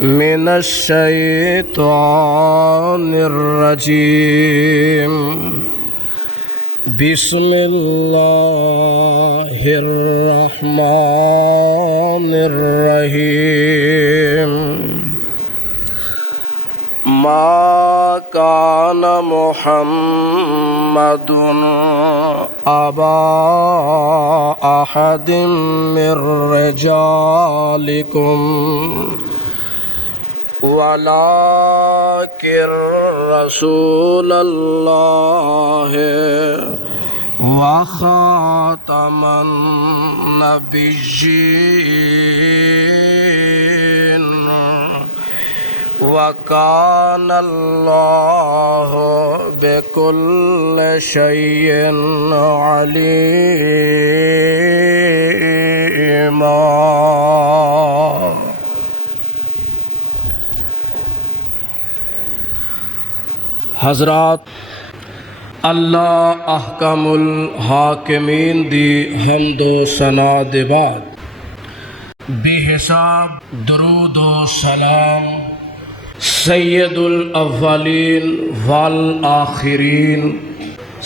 من الشيطان الرجيم. بسم الله الرحمن الرحيم. ما كان محمد أبا أحد من رجالكم ولكن رسول الله وخاتم النبيين وكان الله بكل شيء عليما. حضرات، اللہ احکم الحاکمین دی حمد و ثنا دے بعد بے حساب درود و سلام سید الاولین والآخرین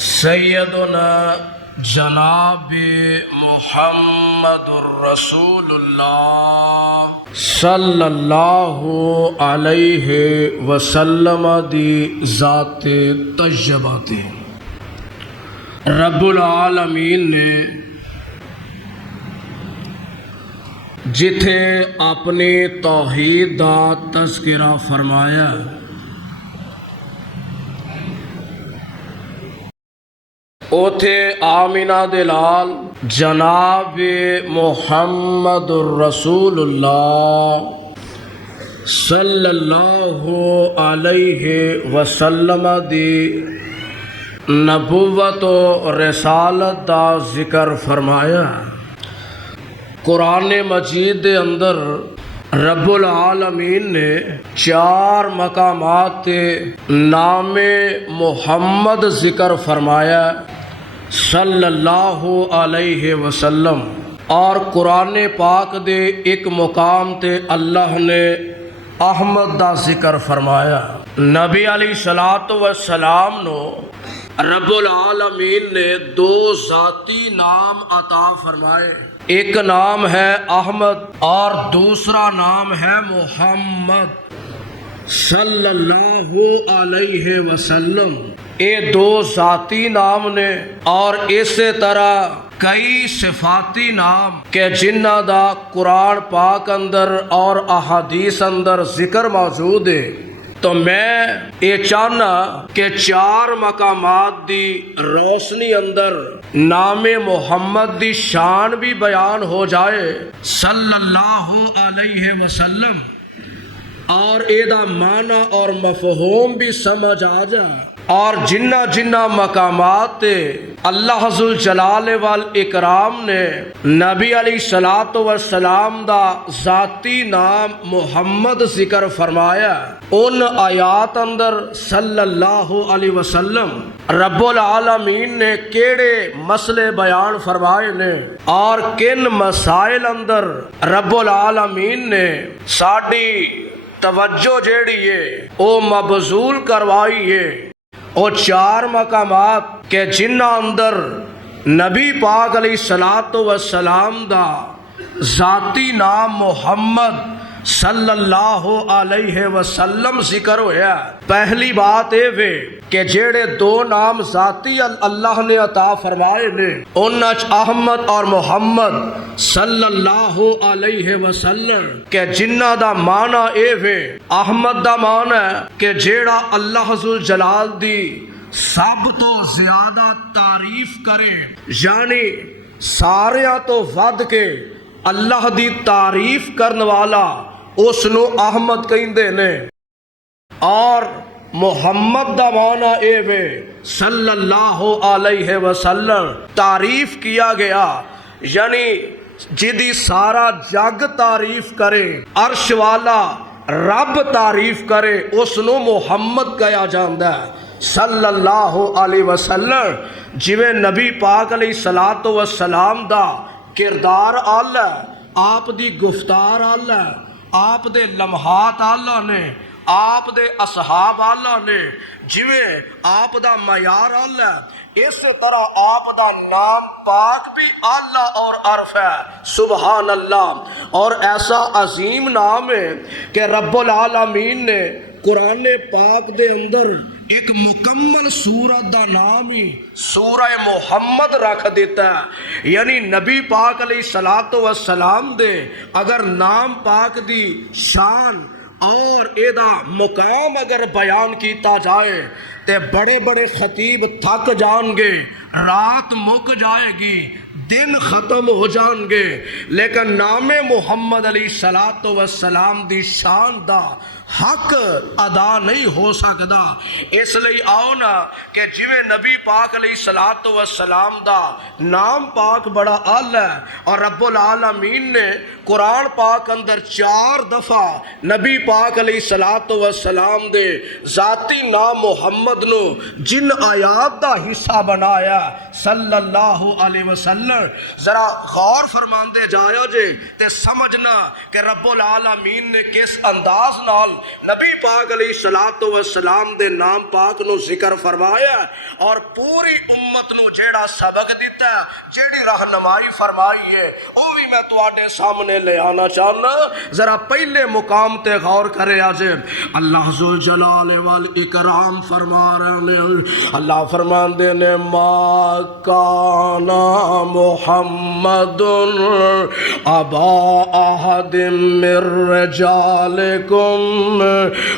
سیدنا جناب محمد الرسول اللہ صلی اللہ علیہ وسلم دی ذات طیبہ تے رب العالمین نے جتھے اپنی توحید دا تذکرہ فرمایا اوتھے آمینہ دلال جناب محمد الرسول اللہ صلی اللہ علیہ وسلم دی نبوت و رسالت دا ذکر فرمایا. قرآن مجید دے اندر رب العالمین نے 4 مقامات تے نام محمد ذکر فرمایا صلی اللہ علیہ وسلم، اور قرآن پاک دے ایک مقام تے اللہ نے احمد دا ذکر فرمایا. نبی علیہ الصلوۃ والسلام نو رب العالمین نے 2 ذاتی نام عطا فرمائے. ایک نام ہے احمد اور دوسرا نام ہے محمد صلی اللہ علیہ وسلم. یہ 2 ذاتی نام نے اور اسی طرح کئی صفاتی نام کہ جنہ دا قرآن پاک اندر اور احادیث اندر ذکر موجود ہے. تو میں یہ چاہنا کہ 4 مقامات دی روشنی اندر نام محمد دی شان بھی بیان ہو جائے صلی اللہ علیہ وسلم، اور ایدہ معنی اور مفہوم بھی سمجھ آ جائے، اور جنہ جنہ مقامات اللہ ذوالجلال والاکرام نے نبی علیہ الصلوۃ والسلام دا ذاتی نام محمد ذکر فرمایا، ان آیات اندر صلی اللہ علیہ وسلم رب العالمین نے کیڑے مسئلے بیان فرمائے نے، اور کن مسائل اندر رب العالمین نے ساڈی توجہ جیڑی ہے او مبذول کروائی ہے. اور 4 مقامات کہ جنہ اندر نبی پاک علیہ الصلوۃ والسلام دا ذاتی نام محمد صلی اللہ علیہ وسلم ذکر ہویا. پہلی بات یہ وے کہ جیڑے 2 نام ذاتی اللہ نے عطا فرمائے نے انہاں احمد اور محمد صلی اللہ علیہ وسلم کہ جنہ دا معنی اے وے. احمد دا معنی ہے کہ جیڑا اللہ ذوالجلال دی سب تو زیادہ تعریف کرے، یعنی ساریاں تو ود کے اللہ دی تعریف کرنے والا اس نو احمد کہندے نے. اور محمد دا معنی اے وے صلی اللہ علیہ وسلم تعریف کیا گیا، یعنی جدی سارا جگ تعریف کرے، عرش والا رب تعریف کرے، اس نو محمد کہا جاندا ہے صلی اللہ علیہ وسلم. جویں نبی پاک علیہ الصلوۃ والسلام دا کردار آلہ، آپ دی گفتار آلہ، آپ دے لمحات آلہ نے، آپ دے اصحاب آلہ نے، جویں آپ دا معیار آلہ ہے، اس طرح آپ دا نام پاک بھی آلہ اور عرف ہے، سبحان اللہ۔ اور ایسا عظیم نام ہے کہ رب العالمین نے قرآن پاک دے اندر ایک مکمل سورت دا نام ہی سورہ محمد رکھ دیتا ہے، یعنی نبی پاک علیہ الصلوۃ والسلام دے اگر نام پاک دی شان اور ایدہ مقام اگر بیان کیتا جائے تے بڑے بڑے خطیب تھک جان گے، رات مک جائے گی، دن ختم ہو جان گے، لیکن نام محمد علیہ الصلوۃ والسلام دی شان دا حق ادا نہیں ہو سکتا۔ اس لئی آؤ نا کہ جویں نبی پاک علیہ الصلوۃ والسلام دا نام پاک بڑا اعلی ہے، اور رب العالمین نے قرآن پاک اندر 4 دفعہ نبی پاک علیہ الصلوۃ والسلام دے ذاتی نام محمد نو جن آیات دا حصہ بنایا صلی اللہ علیہ وسلم، ذرا غور فرماندے جاؤ جے تے سمجھنا کہ رب العالمین نے کس انداز نال نبی پاک علیہ الصلوۃ والسلام دے نام پاک نو ذکر فرمایا، اور پوری امت نو جیڑا سبق دیتا ہے، جیڑی رہنمائی فرمائی ہے، وہ بھی میں تواڈے سامنے لے آنا چاہنا۔ ذرا پہلے مقام تے غور کرے آجے، اللہ ذوالجلال والاکرام فرما رہے ہیں، اللہ فرماندے نے ما کانا محمد ابا احد من رجالکم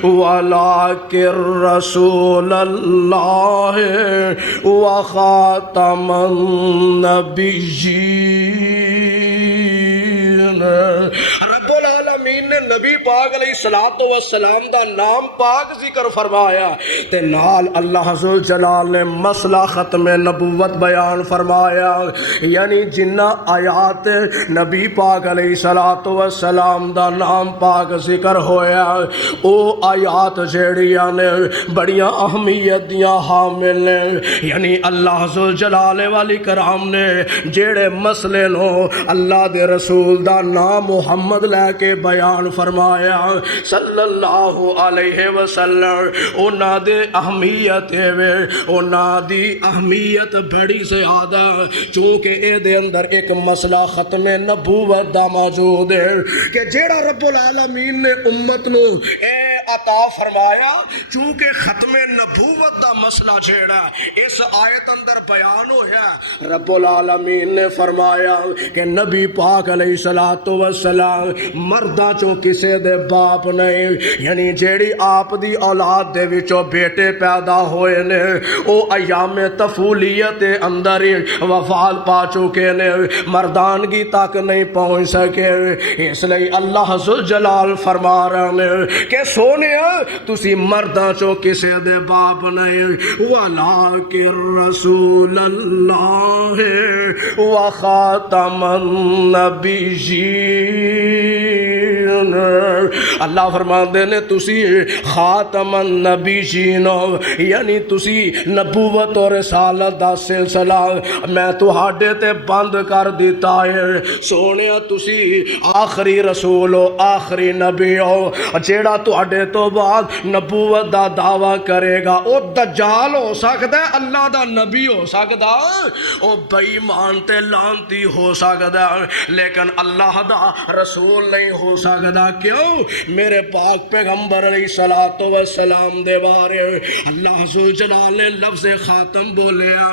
ولکن رسول اللہ وخاتم النبیین۔ رب العالمین نے نبی پاک علیہ الصلوۃ والسلام دا نام پاک ذکر فرمایا تے نال اللہ ذوالجلال نے مسئلہ ختم نبوت بیان فرمایا، یعنی جنہ آیات نبی پاک علیہ الصلوۃ والسلام دا نام پاک ذکر ہویا، او آیات جیڑیاں نے بڑیاں اہمیت دیاں حامل نے، یعنی اللہ ذوالجلال والاکرام نے جیڑے مسئلے نو اللہ دے رسول دا نام محمد لے کے بیان فرمایا صلی اللہ علیہ وسلم، اونا دے اہمیت ہے، اونا دی اہمیت بڑی زیادہ، چونکہ اے دے اندر ایک مسئلہ ختم نبوت دا موجود ہے کہ جیڑا رب العالمین نے امت نو اے عطا فرمایا، چونکہ ختم نبوت دا مسئلہ جیڑا اس آیت اندر بیان ہویا، رب العالمین نے فرمایا کہ نبی پاک علیہ الصلوۃ والسلام مرداں چوں کسے دے باپ نہیں، یعنی جیڑی آپ دی اولاد دے وچوں بیٹے پیدا ہوئے نے او ایام طفولیت اندر وفات پا چکے نے، مردانگی تک نہیں پہنچ سکے، اس لئی اللہ ذوالجلال فرما رہے ہیں کہ سونیا تسی مرداں چوں کسے دے باپ نہیں، وَلَٰكِن رَّسُولَ اللَّهِ وَخَاتَمَ النَّبِيِّينَ۔ اللہ فرماندے نے تسی خاتم النبیین، یعنی تسی نبوت اور رسالت دا سلسلہ میں تہاڈے تے بند کر دیتا ہے، سونیا تسی آخری رسول ہو، آخری نبی ہو، جیڑا تہاڈے تو بعد نبوت دا دعویٰ کرے گا او دجال ہو سکتا ہے، اللہ دا نبی ہو سکتا ہے، او بے ایمان تے لعنتی ہو سکتا ہے، لیکن اللہ دا رسول نہیں ہو سکتا۔ کیوں؟ میرے پاک پیغمبر علیہ الصلوۃ والسلام دے بارے اللہ ذوالجلال نے لفظ خاتم بولیا،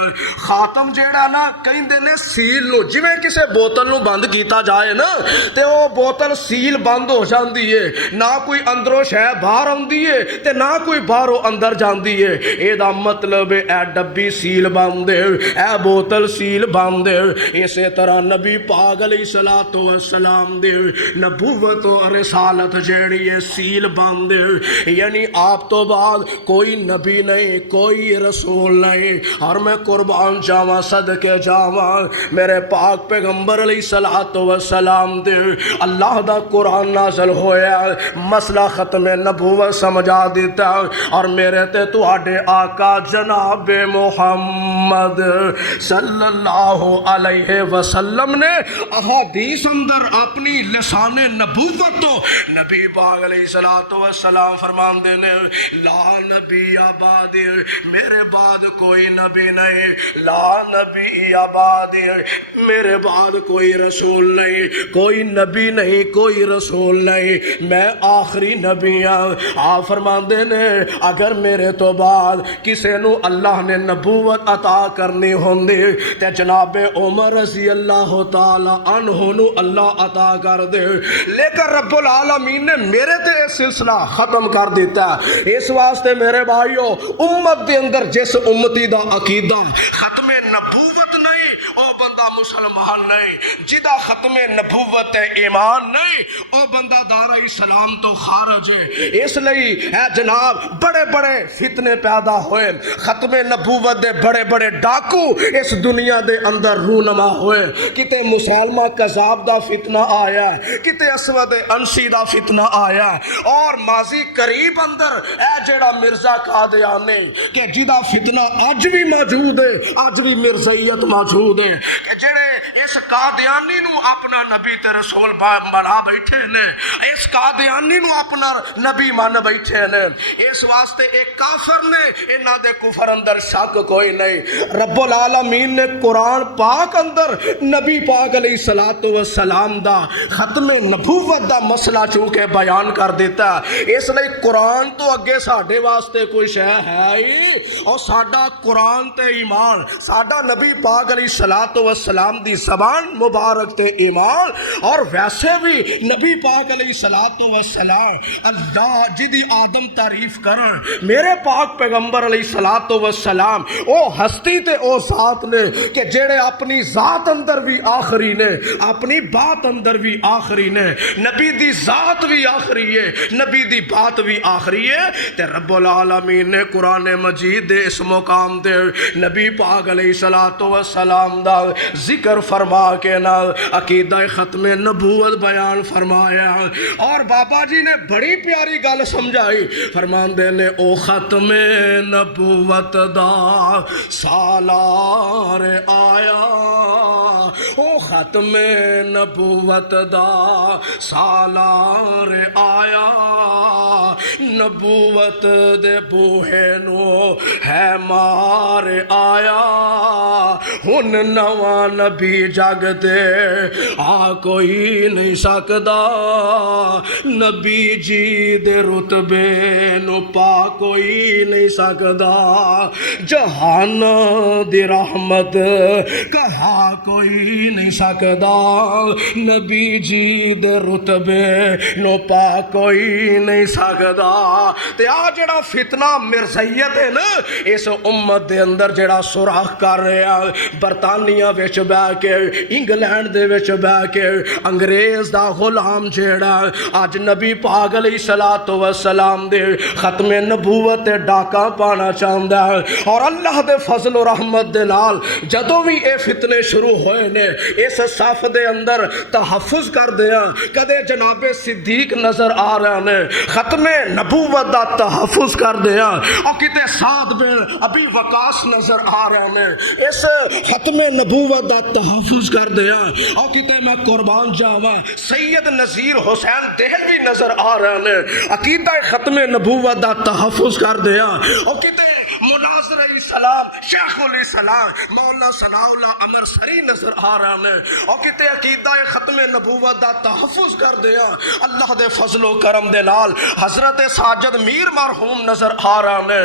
خاتم جیڑا نا کہندے نے سیل نو، جویں کسے بوتل نو بند کیتا جائے نا تے او بوتل سیل بند ہو جاندی ہے، نہ کوئی اندروں شے باہر آندی ہے تے نہ کوئی باہروں اندر جاندی ہے، اے دا مطلب اے ڈبی سیل بند ہے، اے بوتل سیل بند ہے۔ اسی طرح نبی پاک علیہ الصلوۃ والسلام دے نبوت اور رسالت جیڑی ہے سیل بند ہے، یعنی آپ تو بعد کوئی نبی نہیں، کوئی رسول نہیں، اور میں قربان جاواں صدقے جاواں میرے پاک پیغمبر علیہ الصلوۃ والسلام دے اللہ دا قرآن نازل ہویا، مسئلہ ختم نبوت سمجھا دیتا، اور میرے تے تواڈے آقا جناب محمد صلی اللہ علیہ وسلم نے احادیث اندر اپنی لسان نبوت نبوت تو نبی پاک علیہ الصلوۃ والسلام فرماندے نے لا نبی آباد میرے بعد کوئی نبی نہیں، لا نبی آباد میرے بعد کوئی رسول نہیں، کوئی نبی نہیں کوئی رسول نہیں، میں آخری نبی ہوں۔ آپ فرماندے نے اگر میرے تو بعد کسے نو اللہ نے نبوت عطا کرنی ہوندی تے جناب عمر رضی اللہ تعالی عنہ نو اللہ عطا کر دے، لیکن رب العالمین نے میرے تے سلسلہ ختم کر دیتا ہے۔ اس واسطے میرے بھائیو امت دے اندر جس امتی دا عقیدہ ختم نبوت نہیں او بندہ مسلمان نہیں، جدا ختم نبوت ایمان نہیں او بندہ دار اسلام تو خارج ہے۔ اس لئی اے جناب بڑے بڑے فتنے پیدا ہوئے، ختم نبوت دے بڑے بڑے ڈاکو اس دنیا دے اندر رونما ہوئے، کتے مسلمہ کذاب دا فتنہ آیا ہے، کتے اسود انسی دا فتنہ آیا ہے، اور ماضی قریب اندر اے جڑا مرزا قادیانی کہ جدا فتنہ اج بھی موجود ہے، اج بھی مرزائیت موجود ہے کہ جڑے اس قادیانی نو اپنا نبی تے رسول بنا بیٹھے نے، اس قادیانی نو اپنا نبی مان بیٹھے نے، اس واسطے ایک کافر نے انہاں دے کفر اندر شک کوئی نہیں۔ رب العالمین نے قرآن پاک اندر نبی پاک علیہ الصلوۃ والسلام دا ختم نبوت دا مسئلہ چونکہ بیان کر دیتا ہے، اس لئے قرآن تو اگے ساڈے واسطے کوئی شے ہے ہی، اور ساڈا قرآن تے ایمان، ساڈا نبی پاک علیہ الصلوۃ والسلام دی زبان مبارک تے ایمان، اور ویسے بھی نبی پاک علیہ الصلوۃ والسلام اللہ جدی آدم تعریف کرن میرے پاک پیغمبر علیہ الصلوۃ والسلام او ہستی تے او ذات نے کہ جڑے اپنی ذات اندر بھی آخری نے، اپنی بات اندر بھی آخری نے، نبی دی ذات بھی آخری ہے، نبی دی بات بھی آخری ہے، تے رب العالمین نے قرآن مجید دے اس مقام دے نبی پاک علیہ الصلوۃ والسلام دا ذکر فرما کے نال عقیدہ ختم نبوت بیان فرمایا، اور بابا جی نے بڑی پیاری گل سمجھائی، فرماندے نے او ختم نبوت دا سالار آیا، او ختم نبوت دا سالار آیا، نبوت دے بوہے نو ہے مار آیا، ہن نواں نبی جگ دے آ کوئی نہیں سکدا، نبی جی دے رتبے نو پا کوئی نہیں سکدا، جہان دی رحمت کہا کوئی نہیں سکدا، نبی جی دے رتبے نو پا کوئی نہیں سکدا۔ تے آ جڑا فتنہ مرزائیت ہے نا اس امت دے اندر جڑا سوراخ کر رہا، برطانیہ وچ بہ کے، انگلینڈ دے وچ بہ کے انگریز دا غلام جیڑا اج نبی پاک علیہ الصلوۃ والسلام دے ختم نبوت تے ڈاکا پانا چاہندا ہے، اور اللہ دے فضل و رحمت دے نال جدوں بھی اے فتنے شروع ہوئے نے اس صف دے اندر تحفظ کر دیا، کدے جناب صدیق نظر آ رہے نے ختم نبوت دا تحفظ کر دیا، اور کتے سعد بن ابی وقاص نظر آ رہے نے اس ختم نبوت دا تحفظ کر دیا، اور کتے میں قربان جاواں سید نذیر حسین دہلوی نظر آ رہے نے عقیدہ ختم نبوت دا تحفظ کر دیا، اور کتے مناظر السلام شیخ الاسلام مولانا ثناء اللہ امر سری نظر آ رہا نے، اور کتے عقیدہ ختم نبوت دا تحفظ کر دیا اللہ دے فضل و کرم دے نال حضرت ساجد میر مرحوم نظر آ رہا نے۔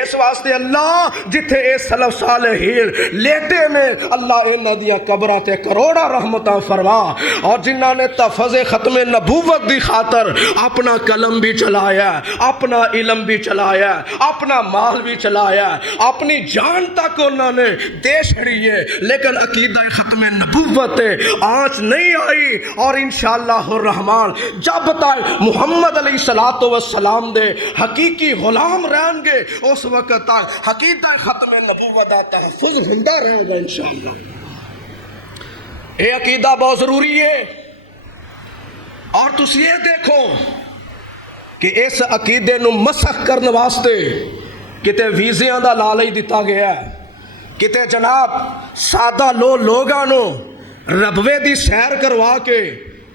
اس واسطے اللہ جتھے اے سلف صالحین لیٹے نے اللہ انہاں دیاں قبراں تے کروڑا رحمتاں فرما، اور جنہاں نے تحفظ ختم نبوت دی خاطر اپنا قلم بھی چلایا، اپنا علم بھی چلایا، اپنا مال بھی چلایا، اپنی جان تک انہوں نے دے چھڑی ہے، لیکن عقیدہ ختم نبوت آنچ نہیں آئی، اور انشاءاللہ الرحمن جب تک محمد علیہ الصلوۃ والسلام دے حقیقی غلام رہیں گے اس وقت تک عقیدہ ختم نبوت دا تحفظ ہوندا رہے گا انشاءاللہ۔ یہ عقیدہ بہت ضروری ہے، اور تسی یہ دیکھو کہ اس عقیدے نو مسخ کرنے واسطے کتے ویزیاں دا لالچ دیتا گیا ہے، کتے جناب سادہ لوگاں نو ربوے دی سیر کروا کے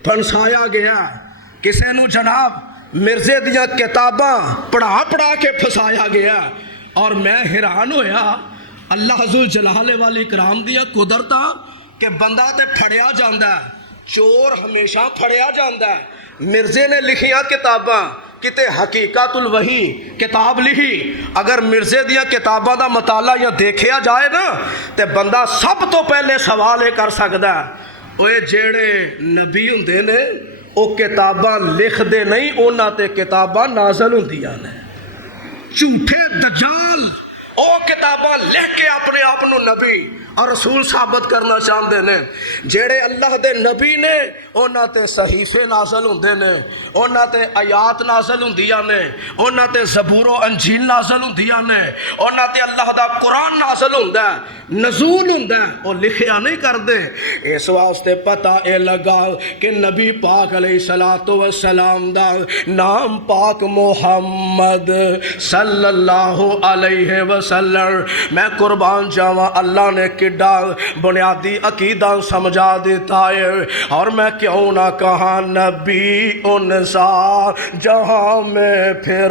پھنسایا گیا، کسے نو جناب مرزے دیاں کتاباں پڑھا کے پھسایا گیا اور میں حیران ہویا اللہ ذو جلال والی کرام دیا قدرتا کہ بندہ تے پھڑیا جاندا ہے، چور ہمیشہ پھڑیا جاندا ہے۔ مرزے نے لکھیاں کتاباں کتے حقیقت الوحی کتاب لکھی، اگر مرزے دیاں کتاباں دا مطالعہ یا دیکھیا جائے نا تے بندہ سب تو پہلے سوال یہ کر سکدا ہے اوے جیڑے نبی ہوندے نے او کتاباں لکھ دے نہیں، انہاں تے کتاباں نازل ہوندیاں نے۔ جھوٹے دجال او کتاباں لکھ کے اپنے آپ نو نبی اور رسول ثابت کرنا چاہتے ہیں۔ جیڑے اللہ دے نبی نے انہاں تے صحیفے نازل ہوندے نے، انہاں تے آیات نازل ہوندیاں نے، انہاں تے زبور و انجیل نازل ہوندیاں نے، انہاں تے اللہ دا قرآن نازل ہوندا ہے، نزول ہوندا ہے، او لکھیا نہیں کردے۔ اس واسطے پتہ اے لگا کہ نبی پاک علیہ الصلوۃ والسلام دا نام پاک محمد صلی اللہ علیہ وسلم۔ میں قربان جاواں اللہ نے کڈا بنیادی عقیدہ سمجھا دیتا ہے، اور میں کیوں نہ کہاں نبی انسا جہاں میں پھر،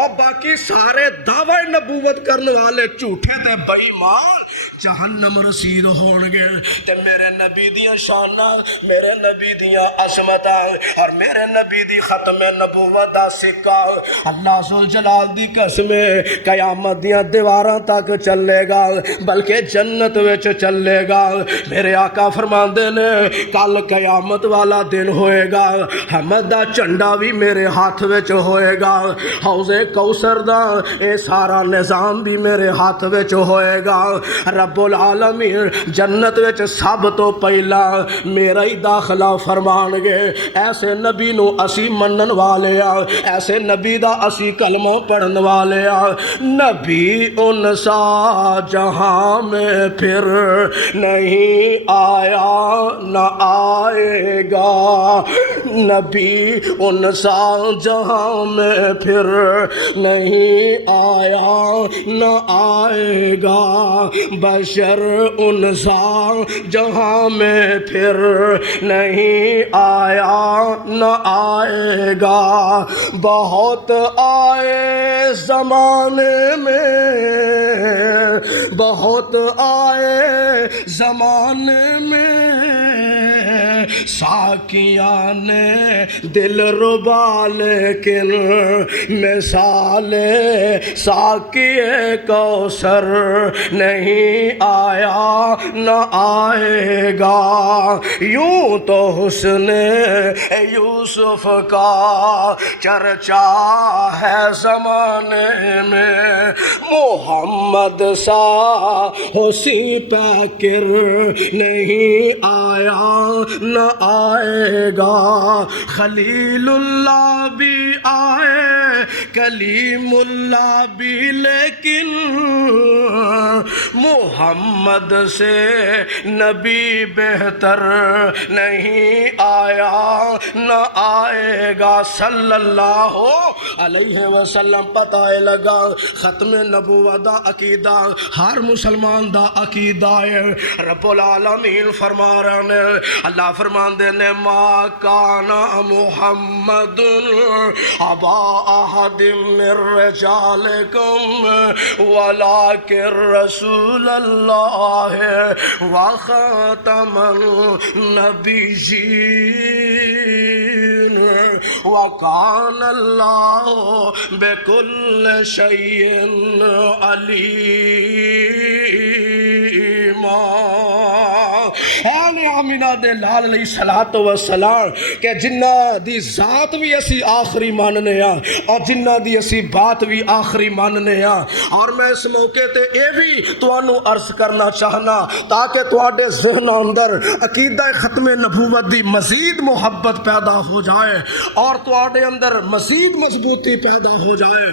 اور باقی سارے دعوے نبوت کرنے والے جھوٹے تے بے ایمان جہنم رسید ہونگے۔ تے میرے نبی دیاں شاناں، میرے نبی دیاں عظمتاں اور میرے نبی دی ختم نبوت دا سکہ اللہ ذوالجلال دی قسم قیامت دیاں دیواراں تک چلے گا، بلکہ جنت وچ چلے گا۔ میرے آقا فرماندے نے کل قیامت والا دن ہوئے گا، حمد دا جھنڈا بھی میرے ہاتھ وچ ہوئے گا، حوض کوثر دا اے سارا نظام بھی میرے ہاتھ وچ ہوئے گا۔ رب العالمین جنت وچ سب تو پہلا میرا ہی داخلہ فرمان گے۔ ایسے نبی نو اسی منن والے آ، ایسے نبی دا اسی کلمہ پڑھن والے آ۔ نبی ان سا جہاں میں پھر نہیں آیا نہ آئے گا، نبی ان سا جہاں میں پھر نہیں آیا نہ آئے گا، بشر ان سا جہاں میں پھر نہیں آیا نہ آئے گا۔ بہت آئے زمانے میں، بہت آئے زمانے میں ساکیاں نے دل ربا، لیکن مثال ساکی کوثر نہیں آیا نہ آئے گا۔ یوں تو حسن یوسف کا چرچا ہے زمانے میں، محمد سا حسین پیکر نہیں آیا نہ آئے گا۔ خلیل اللہ بھی آئے، کلیم اللہ بھی، لیکن محمد سے نبی بہتر نہیں آیا نہ آئے گا صلی اللہ علیہ وسلم۔ پتہ لگا ختم نبوت دا عقیدہ ہر مسلمان دا عقیدہ ہے۔ رب العالمین فرما رہے ہیں، اللہ فرماندے نے ما کان محمد ابا احد من رجالکم ولکن رسول اللہ وخاتم النبیین وکان اللہ بکل شیء علیما۔ آمینہ دے لال علیہ الصلوۃ والسلام کہ جنہ دی ذات بھی اسی آخری ماننے ہاں اور جنہ دی اسی بات بھی آخری ماننے ہاں۔ اور میں اس موقع تے اے بھی تانوں عرض کرنا چاہنا تاکہ تواڈے ذہن اندر عقیدہ ختم نبوت دی مزید محبت پیدا ہو جائے اور تواڈے اندر مزید مضبوطی پیدا ہو جائے۔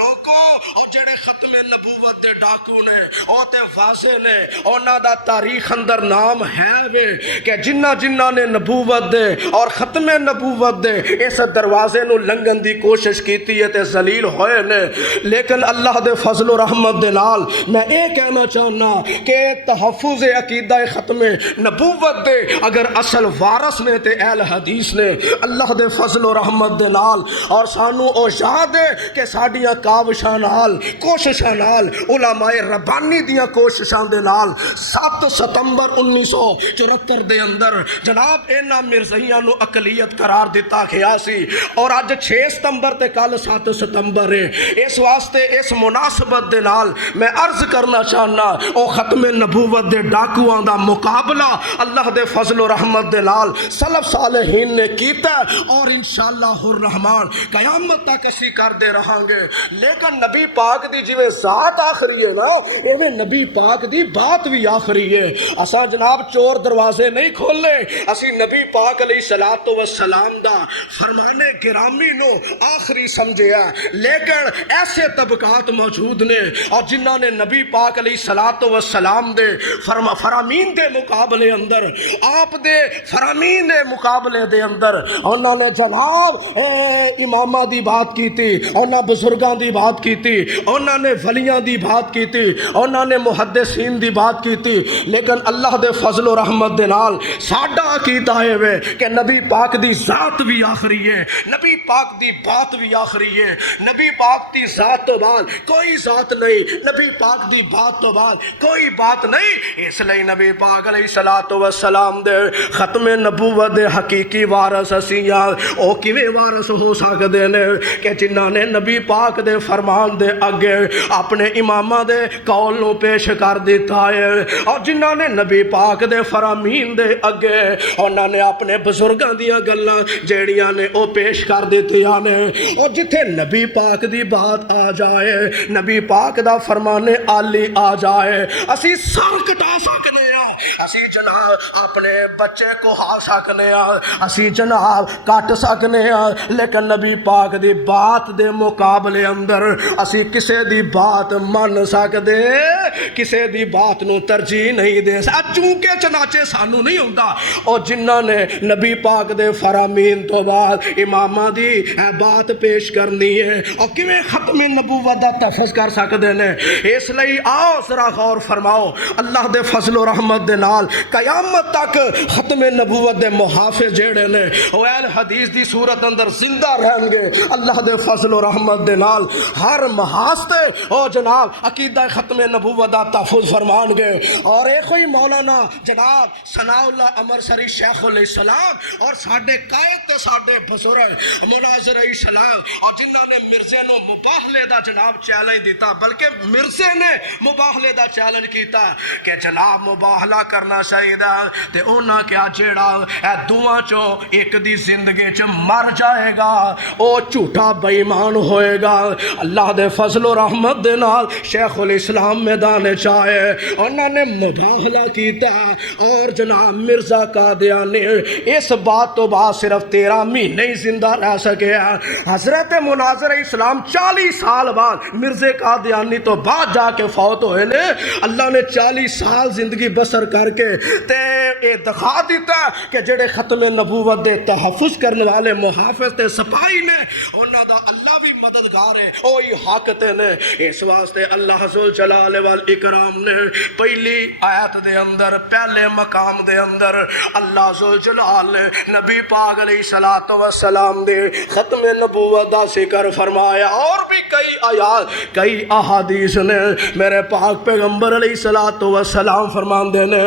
لوگوں اور جڑے ختم نبوت نبوت دے ڈاکو نے او تے واضح نے انہاں دا تاریخ اندر نام ہے وے کہ جنہ نے نبوت دے اور ختم نبوت دے اس دروازے نو لنگن دی کوشش کیتی ہے تے ذلیل ہوئے نے، لیکن اللہ دے فضل و رحمت دے نال میں اے کہنا چاہنا کہ تحفظ عقیدہ ختم نبوت دے اگر اصل وارث نے تے اہل حدیث نے اللہ دے فضل و رحمت دے نال، اور سانو او یاد ہے کہ ساڈیاں کاوشاں نال کوششاں نال علماء ربانی دیاں کوششاں دے نال 7 ستمبر 1974 دے اندر جناب انہاں مرزائیاں نو اقلیت قرار دیتا گیا سی، اور اج 6 ستمبر تے کل 7 ستمبر ہے۔ اس واسطے اس مناسبت دے نال میں عرض کرنا چاہنا او ختم نبوت دے ڈاکواں دا مقابلہ اللہ دے فضل و رحمت دے نال سلف صالحین نے کیتا اور انشاءاللہ الرحمن قیامت تک اسی کر دے رہاں گے۔ لیکن نبی پاک دی جویں ذات آخری ہے نا ایویں نبی پاک دی بات بھی آخری ہے۔ اساں جناب چور دروازے نہیں کھولے، اسی نبی پاک علیہ الصلوۃ والسلام دا فرمان گرامی نو آخری سمجھیا، لیکن ایسے طبقات موجود نے اور جنہاں نے نبی پاک علیہ الصلوۃ والسلام دے فرامین دے مقابلے اندر آپ دے فرامین دے مقابلے دے اندر انہوں نے جناب امامہ دی بات کی تھی، انہوں بزرگاں دی بات کی تھی، انہوں نے ولیاں دی بات کی تھی، انہوں نے محدثین دی بات کی تھی، لیکن اللہ دے فضل و رحمت دے نال ساڈا عقیدہ ہے کہ نبی پاک دی ذات بھی آخری ہے، نبی پاک دی بات بھی آخری ہے، نبی پاک دی ذات تو بعد کوئی ذات نہیں، نبی پاک دی بات تو بعد کوئی بات نہیں۔ اس لئے نبی پاک علیہ الصلوۃ والسلام دے ختم نبوت دے حقیقی وارث اسیاں او کیویں وارث ہو سکدے نے کہ جنہاں نے نبی پاک دے فرمان دے اگے اپنے اماماں دے قول نو پیش کر دیتا ہے، اور جنہاں نے نبی پاک دے فرامین دے اگے انہاں نے اپنے بزرگاں دیاں گلاں جیڑیاں نے او پیش کر دیتیاں نے، اور جتھے نبی پاک دی بات آ جائے، نبی پاک دا فرمان عالی آ جائے، اسی سر کٹا سکنے ہیں، اسی جناب اپنے بچے کو ہا سکنے ہیں، اسی جناب کٹ سکنے ہیں، لیکن نبی پاک دی بات دے مقابلے اندر اسی کسے دی بات من سکدے، کسے دی بات نو ترجیح نہیں دے سکدے، چونکہ چنانچہ سانو نہیں ہوندا، اور جنہاں نے نبی پاک دے فرامین تو بعد امامہ دی بات پیش کرنی ہے اور کیویں ختم نبوت دا تحفظ کر سکدے نے۔ اس لئی آؤ ذرا غور فرماؤ، اللہ دے فضل و رحمت دے نال قیامت تک ختم نبوت دے محافظ جیڑے نے او اہل حدیث دی صورت اندر زندہ رہن گے، اللہ دے فضل و رحمت دے نال ہر محاذ تے او جناب عقیدہ ختم نبوت دا تحفظ فرمان گے۔ اور ایک ہی مولانا جناب ثناء اللہ امر سری شیخ علیہ السلام اور ساڈے قائد تے ساڈے بزرگ مناظر علیہ السلام اور جنہاں نے مرزے نو مباہلے دا جناب چیلنج دیتا، بلکہ مرزے نے مباہلے دا چیلنج کیتا کہ جناب مباہلہ کرنا چاہیے تے انہاں کیا جیڑا اے دوواں چوں ایک دی زندگی چ مر جائے گا او جھوٹا بے ایمان ہوئے گا۔ اللہ دے فضل و رحمت دے نال شیخ الاسلام میدان چاہے انہاں نے مباہلہ کیتا، اور جناب مرزا قادیانی اس بات تو بعد صرف 13 مہینے ہی زندہ رہ سکے ہیں۔ حضرت مناظر اسلام 40 سال بعد مرزا قادیانی تو بعد جا کے فوت ہوئے نے، اللہ نے 40 سال زندگی بسر کر کے تے اے دکھا دیتا کہ جڑے ختم نبوت دے تحفظ کرنے والے محافظ تے سپاہی نے انہاں دا اللہ بھی مددگار ہے، اوہی حق تے نے۔ اس واسطے اللہ ذل جلال والاکرام نے پہلی آیت دے اندر پہلے مقام دے اندر اللہ ذل جلال نے نبی پاک علیہ الصلوۃ والسلام دے ختم نبوت دا ذکر فرمایا، اور بھی کئی آیات کئی احادیث نے میرے پاک پیغمبر علیہ الصلوۃ والسلام فرماندے نے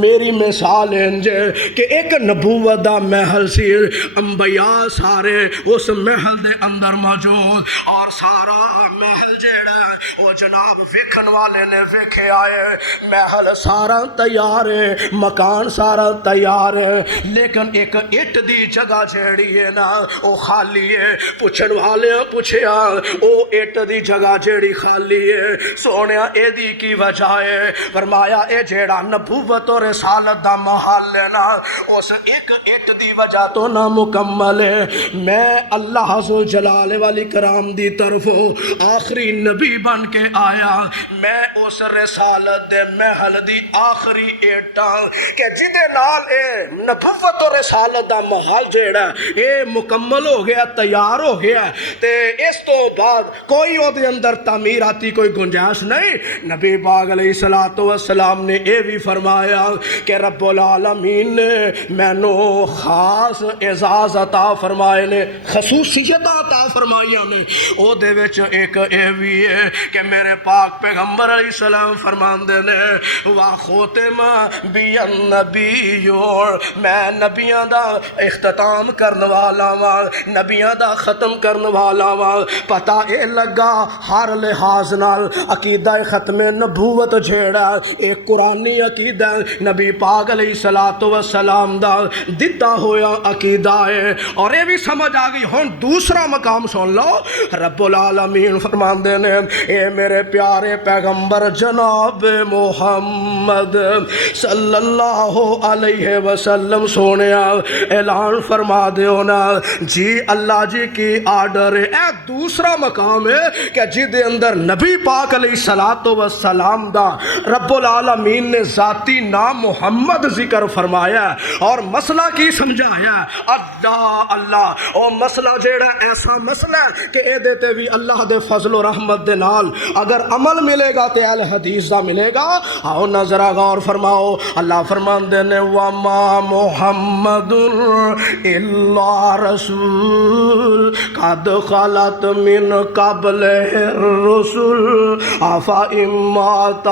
میری مثال انج کہ ایک نبوت دا محل سی، انبیاء سارے اس محل دے اندر موجود، اور سارا محل جیڑا وہ جناب ویکھن والے نے ویکھے آئے، محل سارا تیار ہے، مکان سارا تیار ہے، لیکن ایک اٹ دی جگہ جیڑی ہے نا وہ خالی ہے۔ پوچھن والے پوچھیا او اٹ اٹ دی جگہ جیڑی خالی ہے سونیا اے دی کی وجہ ہے؟ فرمایا اے جیڑا نبوت اور رسالت دا محل ہے نا اس ایک اٹ دی وجہ تو نامکمل ہے۔ میں اللہ ذوالجلال والی کرام دی طرف آخری نبی بن کے آیا، میں اس رسالت دے محل دی آخری اٹاں کہ جدے نال اے نبوت اور رسالت دا محل جیڑا اے مکمل ہو گیا، تیار ہو گیا، تے اس تو بعد کوئی او دے اندر تعمیراتی کوئی گنجائش نہیں۔ نبی پاک علیہ السلام نے اے بھی فرمایا کہ رب العالمین نے مینو خاص اعزاز عطا فرمائے نے، خصوصیت عطا فرمائیاں نے، او دے وچ ایک اے بھی ہے کہ میرے پاک پیغمبر علیہ السلام فرماندے نے وَخُتِمَ بِيَ النَّبِيُّونَ، میں نبیاں دا اختتام کرنے والا وا، نبیاں دا ختم کرنے والا وا۔ پتہ اے لگا ہر لحاظ نال عقیدہ ختم نبوت جھیڑا ایک قرآنی عقیدہ نبی پاک علیہ السلام دا دتا ہویا عقیدہ ہے۔ اور یہ بھی سمجھ آگئی ہون دوسرا مقام سن لو، رب العالمین فرماندے نے اے میرے پیارے پیغمبر جناب محمد صلی اللہ علیہ وسلم سونیا اعلان فرما دیو نا جی اللہ جی کی آرڈر ہے۔ اے دوسرا مقام ہے کہ جی دے اندر نبی پاک علیہ السلام دا رب العالمین نے ذاتی نام محمد ذکر فرمایا اور مسئلہ کی سمجھایا اللہ اللہ۔ او مسئلہ جیڑا ایسا مسئلہ ہے کہ اے دیتے بھی اللہ دے فضل و رحمت دے نال اگر عمل ملے گا تے اہل حدیث دا ملے گا۔ آؤ نظر غور فرماؤ، اللہ فرماندے نے وَمَا مُحَمَّدٌ إِلَّا رَسُولٌ قَدْ خَلَتْ مِنْ قَبْلِهِ الرُّسُلُ أَفَإِن مَّاتَ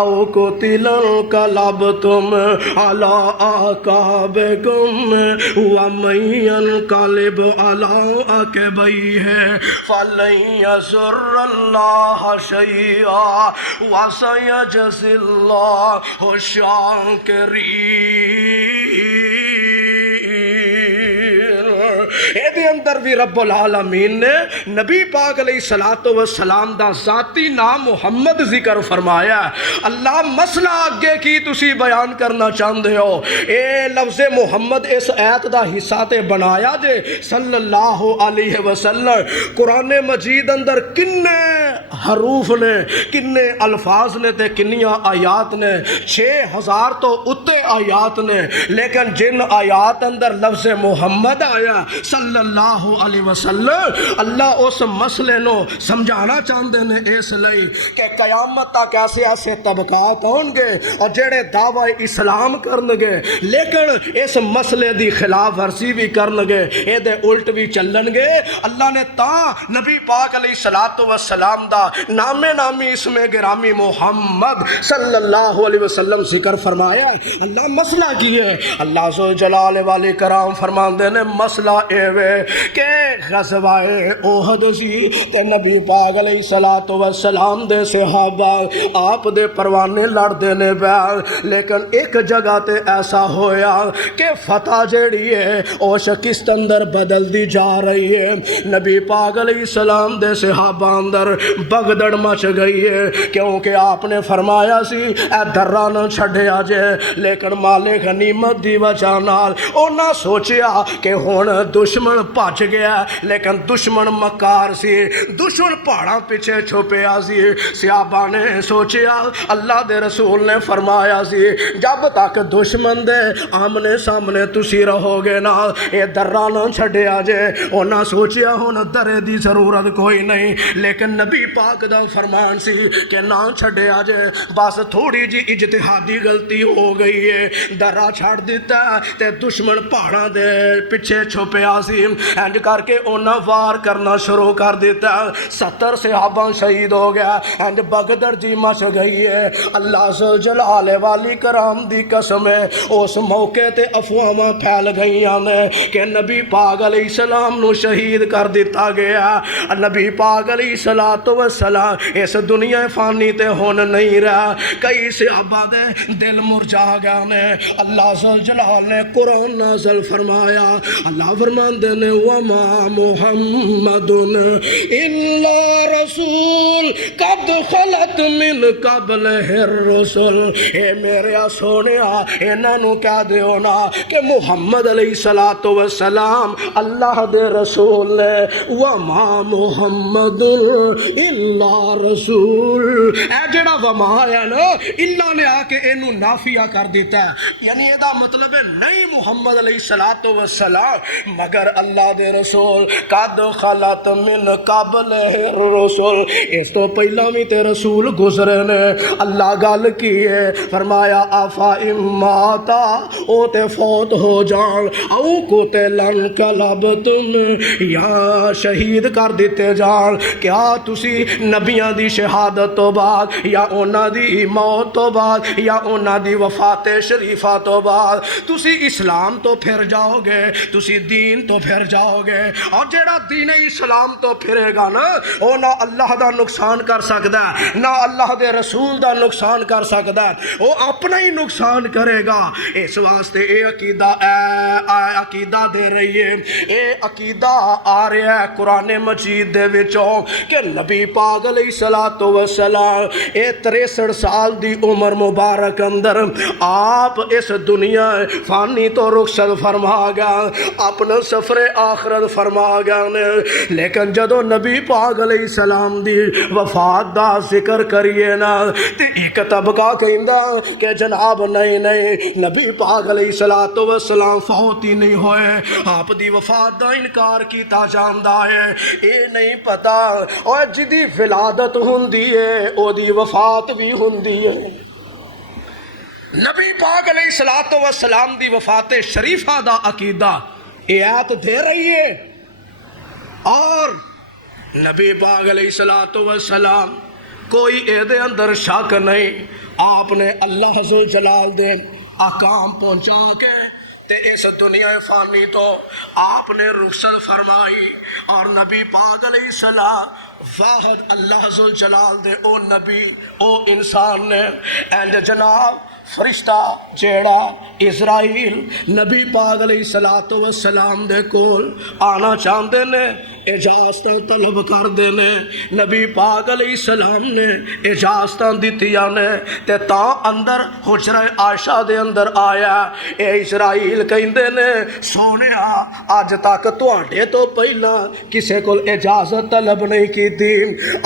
أَوْ قُتِلَ انقلبتم عَلَىٰ أَعْقَابِكُمْ وَمَن يَنقَلِبْ عَلَىٰ عَقِبَيْهِ فَلَن يَضُرَّ اللَّهَ شَيْئًا وَسَيَجْزِي اللَّهُ الشَّاكِرِينَ۔ دے اندر بھی رب العالمین نے نبی پاک علیہ السلام دا ذاتی نام محمد ذکر فرمایا۔ اللہ مسئلہ آگے کی تسی بیان کرنا چاہندے ہو، اے لفظ محمد اس آیت دا حصہ تے بنایا جے صلی اللہ علیہ وسلم۔ قرآن مجید اندر کنے حروف نے، کنے الفاظ نے تے کنیاں آیات نے، 6000 تو اتے آیات نے، لیکن جن آیات اندر لفظ محمد آیا صلی اللہ علیہ وسلم اللہ اس مسئلے نو سمجھانا چاہتے ہیں اس لئے کہ قیامت تک ایسے ایسے طبقات ہون گے اور جڑے دعوی اسلام کرنگے لیکن اس مسئلے دی خلاف ورزی بھی کرنگے، اے دے الٹ بھی چلنگے۔ اللہ نے تا نبی پاک علیہ السلام دا نامی اسم گرامی محمد صلی اللہ علیہ وسلم ذکر فرمایا۔ اللہ مسئلہ کی ہے، اللہ ذوالجلال والے کرام فرماندے نے مسئلہ اے وے کہ غزوہ احد سی تے نبی پاک علیہ السلام دے صحابہ آپ دے پروانے لڑ دینے پہ، لیکن ایک جگہ تے ایسا ہویا کہ فتح جیڑی ہے او شکست اندر بدل دی جا رہی ہے۔ نبی پاک علیہ السلام دے صحابہ اندر بغدڑ مچ گئی ہے کیونکہ آپ نے فرمایا سی اے درہ نہ چھڑے آجے، لیکن مالک غنیمت دی وجہ نال او نہ سوچیا کہ ہون دشمن پاچ گیا، لیکن دشمن مکار سی، دشمن پہاڑاں پیچھے چھپے آسی۔ صحابہ نے سوچیا اللہ دے رسول نے فرمایا سی جب تک دشمن دے آمنے سامنے تسی رہو گے نا اے درہ نہ چھڑے آجے۔ او نہ سوچیا ہون درے دی ضرورت کوئی نہیں، لیکن نبی پاک دا فرمان سی کہ نہ چھڑے آجے، بس تھوڑی جی اجتہادی غلطی ہو گئی ہے، درہ چھڑ دیتا تے دشمن پہاڑاں دے پیچھے چھپے آسی، اینج کر کے انہاں وار کرنا شروع کر دیتا، 70 صحابہ شہید ہو گیا، اینج بغدر جی مچ گئی ہے۔ اللہ ذوالجلال والی کرام دی قسم ہے اس موقع تے افواہاں پھیل گئیاں نے کہ نبی پاک علیہ السلام نو شہید کر دیتا گیا۔ نبی پاک علیہ السلام اس دنیا فانی تے ہون نہیں رہا، کئی صحابہ دے دل مرجا گیا نے۔ اللہ ذوالجلال نے قرآن نازل فرمایا، اللہ فرماندے نے وَمَا مُحَمَّدٌ إِلَّا رسول قد خلت من قبلہ الرسل، اے میرے سونیا انہاں نو کہہ دیو نا کہ محمد علیہ الصلوۃ والسلام اللہ دے رسول نے، وما محمد الا رسول، اے جڑا وما ہے نا اللہ نے آ کے اینو نافیہ کر دیتا ہے، یعنی یہ دا مطلب ہے نہیں محمد علیہ الصلوۃ والسلام مگر اللہ دے رسول، قد خلت من قبل الرسل، اس تو پہلا بھی تے رسول گزرے نے۔ اللہ گل کی ہے، فرمایا افا اماتا او تے فوت ہو جان، او کو تے لن کلب تم یا شہید کر دیتے جان، کیا تسی نبیاں دی شہادت تو بعد یا انہاں دی موت تو بعد یا انہاں دی وفات شریفہ تو بعد تسی اسلام تو پھر جاؤ گے، تسی دین تو پھر جاؤ گے، اور جیڑا دین اسلام تو پھرے گا نا وہ نہ اللہ دا نقصان کر سکتا ہے نہ اللہ دے رسول دا نقصان کر سکتا ہے، وہ اپنا ہی نقصان کرے گا۔ اس واسطے اے عقیدہ دے رہی ہے، اے عقیدہ آ رہا ہے قرآن مجید دے وچوں کہ نبی پاک علیہ الصلوۃ والسلام اے 63 سال دی عمر مبارک اندر آپ اس دنیا فانی تو رخصت فرما گیا، اپنا سفر آخرت فرما گیا نے، لیکن جدو نبی پاک علیہ السلام دی وفات دا ذکر کریے نا تے ایک طبقہ کہندا کہ جناب نہیں نبی پاک علیہ الصلوۃ والسلام فوت ہی نہیں ہوئے، آپ دی وفات دا انکار کیتا جاندا ہے، اے نہیں پتا اور جدی ولادت ہوندی ہے او دی وفات بھی ہوندی ہے۔ نبی پاک علیہ الصلوۃ والسلام دی وفات شریفہ دا عقیدہ اے آیت دے رہی ہے، اور نبی پاک علیہ الصلوۃ والسلام کوئی اے دے اندر شک نہیں، آپ نے اللہ ذوالجلال دے احکام پہنچا کے تے اس دنیا فانی تو آپ نے رخصت فرمائی، اور نبی پاک علیہ السلام واحد اللہ ذوالجلال دے او نبی او انسان نے اینڈ جناب فرشتہ جیڑا اسرائیل نبی پاک علیہ الصلوۃ والسلام دے کول آنا چاہندے نے، اجازت طلب کر دینے، نبی پاک علیہ السلام نے اجازت دیتیاں نے تے تا اندر حجرہ عائشہ دے اندر آیا، اے اسرائیل کہندے نے سونیا اج تک تواڈے تو پہلا کسے کول اجازت طلب نہیں کی تھی،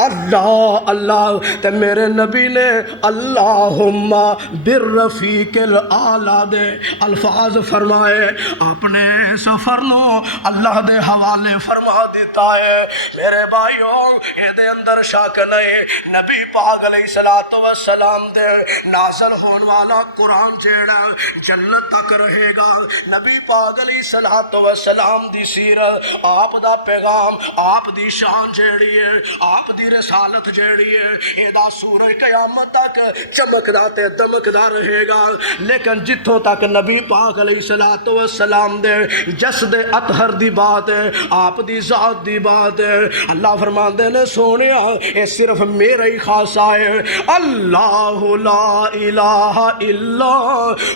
اللہ تے میرے نبی نے اللہم بالرفیق الاعلی دے الفاظ فرمائے، اپنے سفر نو اللہ دے حوالے فرما دیتا ہے۔ میرے بھائیوں اے دے اندر شک نہیں، نبی پاک علیہ الصلوۃ والسلام دے نازل ہون والا قرآن جیڑا جنت تک رہے گا، نبی پاک علیہ الصلوۃ والسلام دی سیرت، آپ دا پیغام، آپ دی شان جیڑی ہے، آپ دی رسالت جیڑی ہے، اے دا سورہ قیامت تک چمکدا تے دمکدا رہے گا، لیکن جتھوں تک نبی پاک علیہ الصلوۃ والسلام دے جسد اطہر دی بات ہے، آپ دی ذات دی بات ہے، اللہ فرماندے نے سونیا اے صرف میرا ہی خاصہ ہے، اللہ لا الہ الا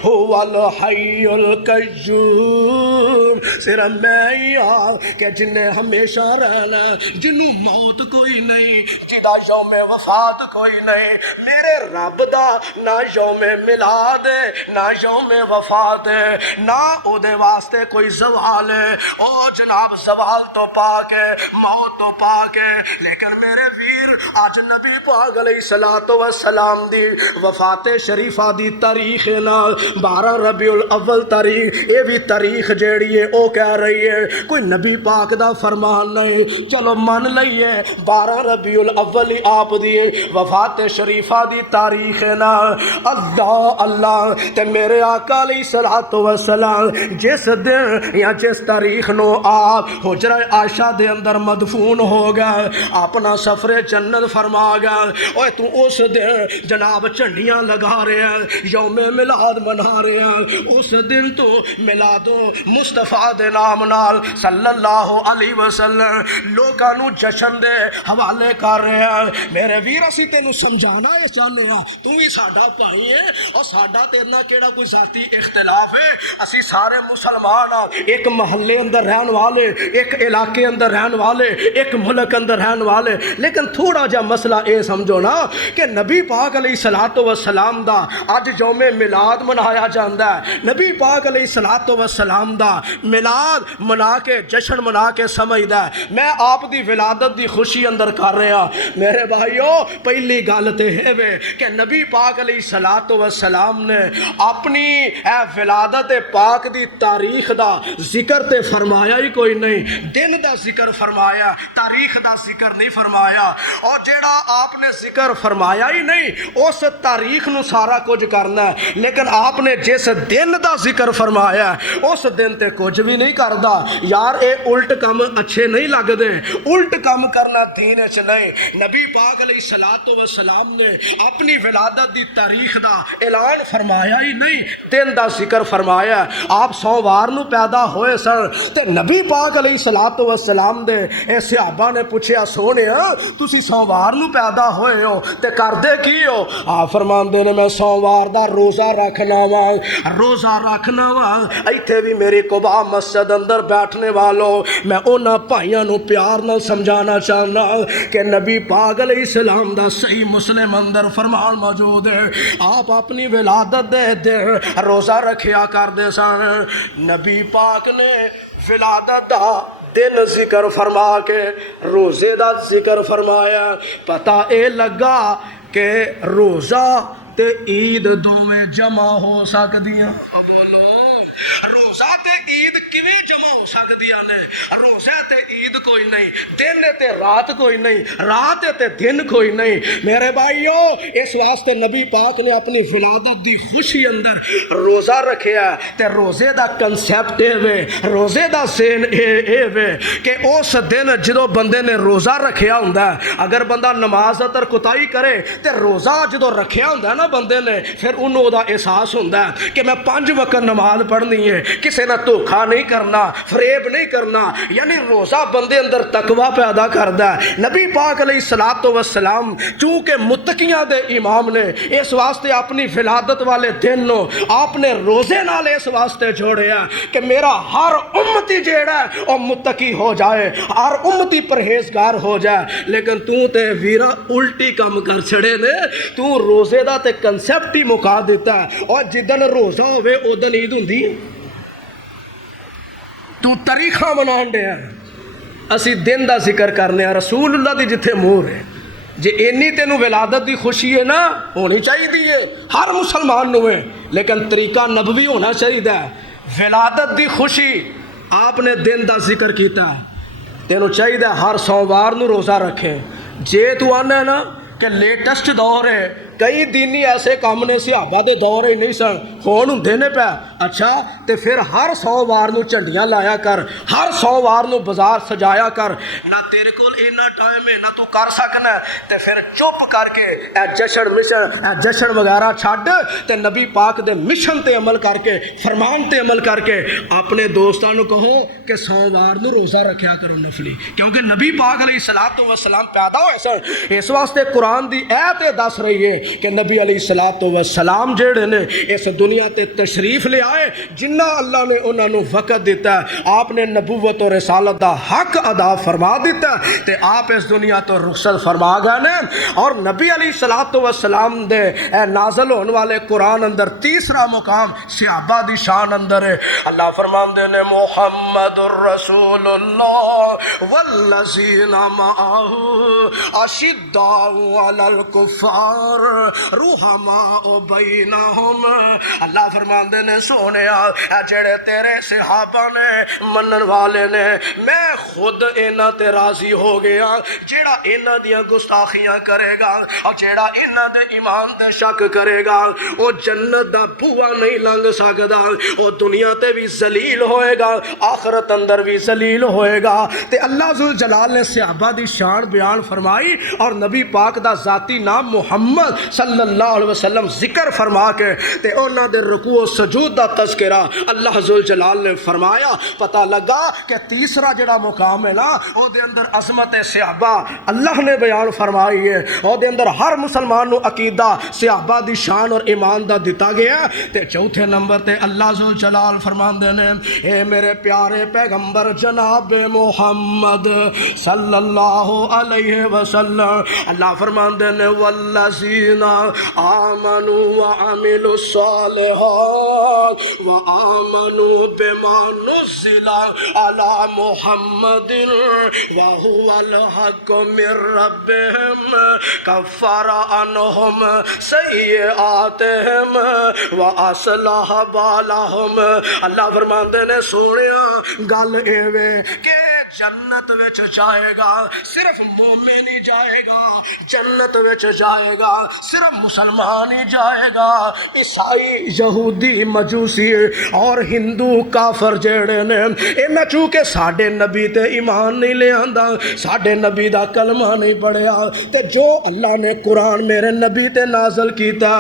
هو الحی القیوم، صرف میں ہی ہاں کہ جن نے ہمیشہ رہنا، جنوں موت کوئی نہیں، جدا یوم وفات کوئی نہیں، میرے رب دا نہ یوم میلاد ہے نہ یوم وفات ہے، نہ او دے واسطے کوئی زوال ہے، او جناب زوال تو پاک ہے، موت تو پاک ہے، لیکن میرے ویر آج نبی پاک علیہ الصلوۃ والسلام دی وفات شریفہ دی تاریخ نال 12 ربیع الاول تاریخ، اے بھی تاریخ جیڑی ہے او کہہ رہی ہے کوئی نبی پاک دا فرمان نہیں، چلو من لئیے 12 ربیع الاول آپ دی وفات شریفہ دی تاریخ نال اللہ تے میرے آقا علیہ الصلوۃ والسلام جس دن یا جس تاریخ نو آپ حجرہ عائشہ دے اندر مدفون ہو گئے، اپنا سفر جنت فرما گیا، اوے تو اس دن جناب چنڈیاں لگا رہے ہیں، یوم میلاد منا رہے ہیں، اس دن تو میلاد مصطفیٰ دے نام نال صلی اللہ علیہ وسلم لوکاں نو جشن دے حوالے کر رہے ہیں۔ میرے ویر اسی تینوں سمجھانا ہے چاہنے ہاں، تو ہی ساڈا بھائی ہے اور ساڈا تیرنا کیڑا کوئی ذاتی اختلاف ہے، اسی سارے مسلمان ہاں، ایک محلے اندر رہن والے، ایک علاقے اندر رہن والے، ایک ملک اندر رہن والے، لیکن تھوڑا جا مسئلہ اے سمجھو نا کہ نبی پاک علیہ الصلوۃ والسلام دا اج یوم میلاد منایا جاندا ہے، نبی پاک علیہ الصلوۃ والسلام دا میلاد منا کے جشن منا کے سمجھدا ہے میں آپ دی ولادت دی خوشی اندر کر رہا۔ میرے بھائیو پہلی گل تے ہے وے کہ نبی پاک علیہ الصلوۃ والسلام نے اپنی اے ولادت پاک دی تاریخ دا ذکر تے فرمایا ہی کوئی نہیں، دن دا ذکر فرمایا، تاریخ دا ذکر نہیں فرمایا، اور جیڑا آپ نے ذکر فرمایا ہی نہیں اس تاریخ نو سارا کچھ کرنا ہے، لیکن آپ نے جس دن دا ذکر فرمایا اس دن تے کچھ بھی نہیں کردا۔ یار اے الٹ کم اچھے نہیں لگ دے، الٹ کم کرنا دین اچ نہیں۔ نبی پاک علیہ الصلوۃ والسلام نے اپنی ولادت دی تاریخ دا اعلان فرمایا ہی نہیں، دن دا ذکر فرمایا۔ آپ سوموار نو پیدا ہوئے سن تے نبی پاک علیہ الصلوۃ والسلام دے اے صحابہ نے پوچھیا سونیا تسی سوموار نو پیدا ہوئے ہو تے کردے کی ہو؟ آپ فرماندے نے میں سوموار دا روزہ رکھنا وا، روزہ رکھنا وا۔ ایتھے بھی میری قباء مسجد اندر بیٹھنے والوں میں انہاں بھائیاں نو پیار نال سمجھانا چاہنا کہ نبی پاک علیہ السلام دا صحیح مسلم اندر فرمان موجود ہے، آپ اپنی ولادت دے روزہ رکھیا کردے سن۔ نبی پاک نے ولادت دا دن ذکر فرما کے روزے دا ذکر فرمایا، پتہ اے لگا کہ روزہ تے عید دوویں جمع ہو سکدیاں۔ بولو روزہ تے عید کیویں جمع ہو سکدیاں نے؟ روزہ تے عید کوئی نہیں، دن تے رات کوئی نہیں، رات تے دن کوئی نہیں۔ میرے بھائیو اس واسطے نبی پاک نے اپنی ولادت دی خوشی اندر روزہ رکھیا تے روزے دا کنسیپٹ اے وے، روزے دا سین اے وے کہ اس دن جدو بندے نے روزہ رکھیا ہوندا ہے، اگر بندہ نماز اتر کوتاہی کرے تے روزہ جدو رکھیا ہوندا ہے نا بندے نے، پھر انہوں دا احساس ہوندا ہے کہ میں 5 وقت نماز پڑھنی ہے، کسے نہ دھوکھا نہیں کرنا، فریب نہیں کرنا، یعنی روزہ بندے اندر تقوی پیدا کردا ہے۔ نبی پاک علیہ الصلوۃ والسلام چونکہ متقیاں دے امام نے اس واسطے اپنی ولادت والے دن نو آپ نے روزے نال اس واسطے جوڑیا کہ میرا ہر امتی جیڑا ہے او متقی ہو جائے، ہر امتی پرہیزگار ہو جائے۔ لیکن تو تے ویرا الٹی کم کر چھڑے نے، تو روزے دا تے کنسیپٹ ہی مکا دیتا ہے، اور جدن روزہ ہوئے ادن عید ہوندی ہے، تو تاریخاں منان دے ہیں، اسی دن دا ذکر کرنے ہیں۔ رسول اللہ دی جتھے مور ہے، جے اینی تینوں ولادت دی خوشی ہے نا ہونی چاہیے ہے ہر مسلمان نو ہے، لیکن طریقہ نبوی ہونا چاہیے ہے۔ ولادت دی خوشی آپ نے دن دا ذکر کیتا ہے، تینوں چاہیے ہر سوموار نو روزہ رکھے۔ جے تو آنا ہے نا کہ لیٹسٹ دور ہے، کئی دینی ایسے کام نے صحابہ دے دور ہی نہیں سن ہون ہوندے نے پیا، اچھا تے پھر ہر سوموار نو جھنڈیاں لایا کر، ہر سوموار نو بازار سجایا کر، نہ تیرے کول اینا ٹائم ہے نہ تو کر سکنا، تے پھر چپ کر کے اے جشن وغیرہ چھڈ تے نبی پاک دے مشن تے عمل کر کے، فرمان تے عمل کر کے اپنے دوستاں نو کہو کہ سوموار نو روزہ رکھیا کرو نفلی، کیونکہ نبی پاک علیہ الصلوۃ والسلام پیدا ہوئے سن۔ اس واسطے قرآن دی ایت دس رہی ہے کہ نبی علیہ الصلوۃ والسلام جڑے نے اس دنیا تے تشریف لے آئے، جنہ اللہ نے انہوں نے وقت دیتا ہے، آپ نے نبوت اور رسالت دا حق ادا فرما دیتا ہے تے آپ اس دنیا تو رخصت فرما گئے نے۔ اور نبی علیہ الصلوۃ والسلام دے نازل ہونے والے قرآن اندر تیسرا مقام صحابہ دی شان اندر ہے۔ اللہ فرماندے نے محمد الرسول اللہ والذین معہ اشداء علی الکفار رحماء بینہم۔ اللہ فرماندے نے سونیا جڑے تیرے صحابہ نے منن والے نے، میں خود انہاں تے راضی ہو گیا، جیڑا انہاں دیاں گستاخیاں کرے گا اور جیڑا انہاں دے ایمان تے شک کرے گا وہ جنت دا بوا نہیں لنگ سکدا، وہ دنیا تے بھی ذلیل ہوئے گا، آخرت اندر بھی ذلیل ہوئے گا۔ تے اللہ ذوالجلال نے صحابہ دی شان بیان فرمائی، اور نبی پاک دا ذاتی نام محمد صلی اللہ علیہ وسلم ذکر فرما کے تے انہاں دے رکوع و سجود دا تذکرہ اللہ ذوالجلال نے فرمایا، پتہ لگا کہ تیسرا جڑا مقام ہے نا او دے اندر عظمت صحابہ اللہ نے بیان فرمائی ہے، او دے اندر ہر مسلمان نو عقیدہ صحابہ دی شان اور ایمان دا دتا گیا ہے۔ تے چوتھے نمبر تے اللہ ذوالجلال فرماندے نے اے میرے پیارے پیغمبر جناب محمد صلی اللہ علیہ وسلم، اللہ فرماندے نے والذین آمنوا وعملوا الصالحات وآمنوا بما نزل على محمد وهو الحق من ربهم كفر عنهم سیئاتهم وأصلح بالهم۔ اللہ فرماندے نے سونیا گل ایویں کہ جنت وچ جائے گا صرف مومن ہی جائے گا، جنت وچ جائے گا صرف مسلمان ہی جائے گا، عیسائی یہودی مجوسی اور ہندو کافر جڑے نے انہاں چونکہ ساڈے نبی تے ایمان نہیں لے آندا، ساڈے نبی دا کلمہ نہیں پڑھیا تے جو اللہ نے قرآن میرے نبی تے نازل کیتا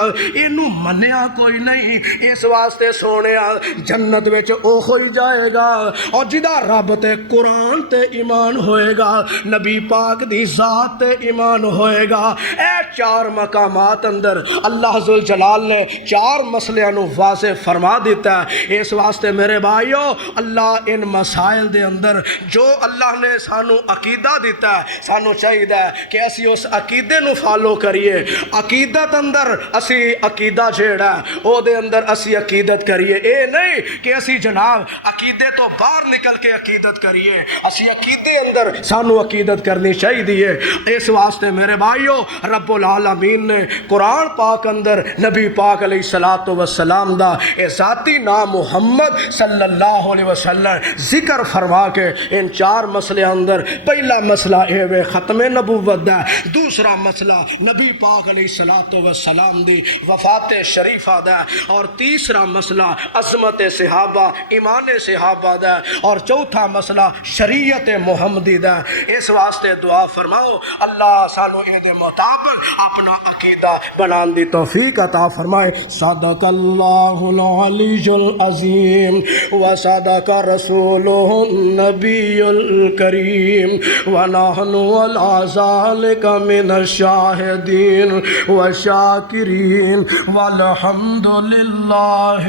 اینو منیا کوئی نہیں، اس واسطے سونیا جنت وچ اوہ ہی جائے گا اور جدا رب تے قرآن تے ایمان ہوئے گا، نبی پاک دی ذات تے ایمان ہوئے گا۔ اے چار مقامات اندر اللہ ذوالجلال نے چار مسئلے نو واضح فرما دیتا ہے۔ اس واسطے میرے بھائیو اللہ ان مسائل دے اندر جو اللہ نے سانو عقیدہ دیتا ہے سانو چاہیے کہ اسی اس عقیدے نو فالو کریے، عقیدت اندر اسی عقیدہ جیڑا ہے او دے اندر اسی عقیدت کریے، اے نہیں کہ اسی جناب عقیدے تو باہر نکل کے عقیدت کریے، اسی عقیدے اندر سانو عقیدت کرنی چاہیے۔ اس واسطے میرے بھائیو رب العالمین نے قرآن پاک اندر نبی پاک علیہ الصلوۃ والسلام دا اے ذاتی نام محمد صلی اللہ علیہ وسلم ذکر فرما کے ان چار مسئلے اندر پہلا مسئلہ اے ختم نبوت دا، دوسرا مسئلہ نبی پاک علیہ الصلوۃ والسلام دی وفات شریفہ دا، اور تیسرا مسئلہ عظمت صحابہ ایمان صحابہ دا، اور چوتھا مسئلہ شریعت محمدی دا۔ اس واسطے دعا فرماؤ اللہ سانو اے دے مطابق اپنا عقیدہ بنان دی توفیق عطا فرمائے۔ صدق اللہ العلی العظیم وصدق رسولہ النبی الکریم ونحن علی ذلک من الشاہدین والشاکرین والحمد للہ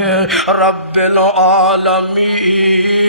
رب العالمین۔